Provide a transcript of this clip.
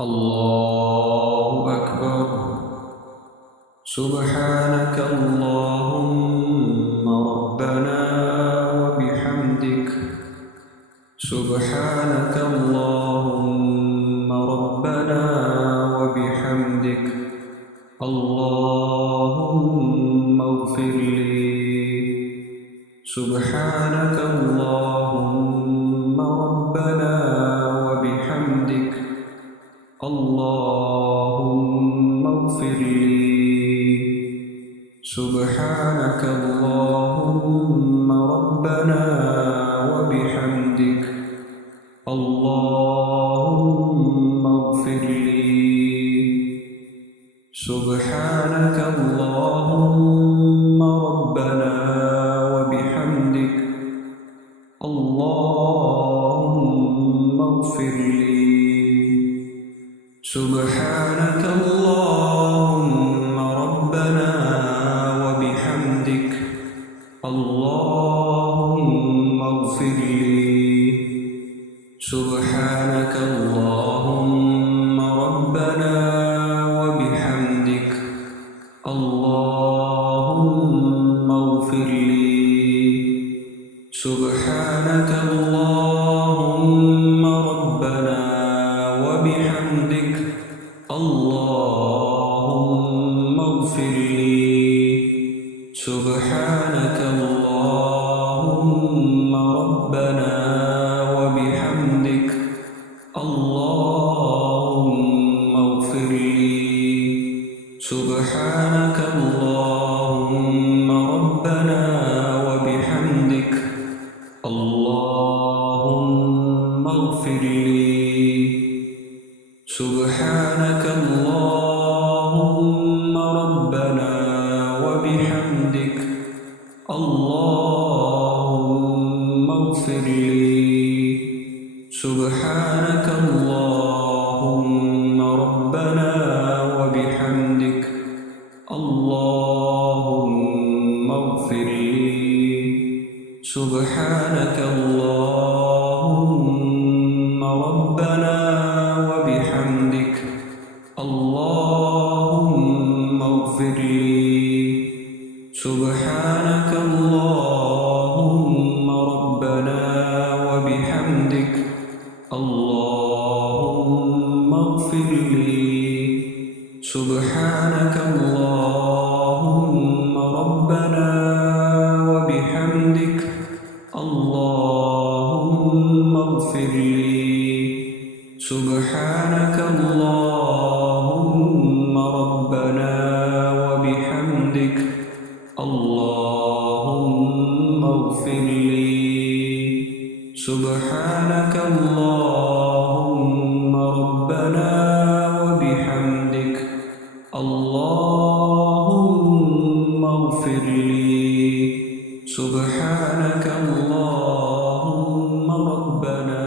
الله أكبر. سبحانك اللهم ربنا وبحمدك. سبحانك اللهم ربنا وبحمدك. اللهم اغفر لي. سبحانك اللهم ربنا وبحمدك. اللهم اغفر لي. سبحانك اللهم ربنا وبحمدك. اللهم اغفر لي. سبحانك اللهم ربنا وبحمدك. اللهم اغفر لي. سبحانك اللهم ربنا وبحمدك. اللهم اغفر لي. سبحانك اللهم ربنا وبحمدك. اللهم اغفر لي. سبحانك اللهم ربنا وبحمدك. اللهم اغفر لي. سبحانك اللهم ربنا وبحمدك. اللهم اغفر لي. سبحانك اللهم ربنا وبحمدك. اللهم اغفر لي. سبحانك اللهم ربنا وبحمدك. اللهم اغفر لي. سبحانك اللهم ربنا وبحمدك. اللهم اغفر لي. سبحانك اللهم ربنا وبحمدك. اللهم اغفر لي. سبحانك اللهم ربنا وبحمدك. اللهم اغفر لي. سبحانك اللهم ربنا وبحمدك. اللهم اغفر لي. سبحانك اللهم ربنا وبحمدك. اللهم اغفر لي. سبحانك اللهم ربنا وبحمدك. اللهم اغفر لي. سبحانك اللهم ربنا